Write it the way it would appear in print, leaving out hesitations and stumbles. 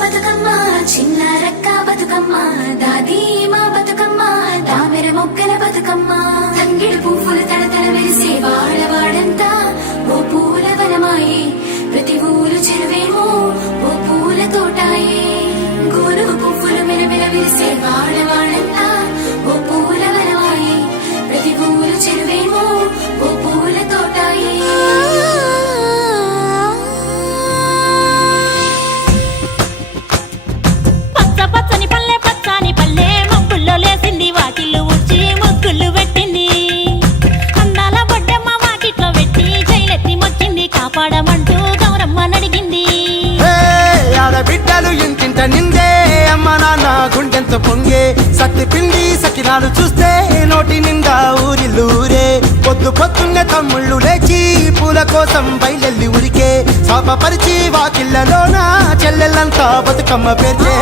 బతుకమ్మ చిన్నారక్క బతుకమ్మ దాది మా బతుకమ్మ దామెర మొగ్గల బతుకమ్మ తంగిడు పువ్వులు తడతడ మెరిసే వాడవాడంతా ఓ పూల వనమాయే ప్రతి ఊరు చెరువేమో ఓ పూల తోటాయే గోరుగు పువ్వులు మెరమెర విరిసే వాడవాడంతా ఓ పూల వనమాయే ప్రతి ఊరు చెరువేమో ఓ పూల తోటాయే పచ్చని పల్లె పచ్చని పల్లె మబ్బుల్లో లేసింది వాకిళ్ళు ఊడ్చి ముగ్గులు పెట్టింది అందాల బొడ్డమ్మ వాకిట్లో పెట్టి జైలెత్తి మొచ్చింది కాపాడమంటూ గౌరమ్మ నడిగింది ఆడబిడ్డలు ఇంటింట నిందే అమ్మ నాన్న గుండెంత పొంగే సత్తి పిండి సకినాలు చూస్తే నోటి నిండా ఊరిల్లూరే పొద్దున్నే తమ్ముళ్ళు లేచి పూల కోసం బయలెల్లి ఉరికే శాపపరిచి వాకిళ్ళలోన చెల్లెళ్ళంతా బతుకమ్మ పేర్చే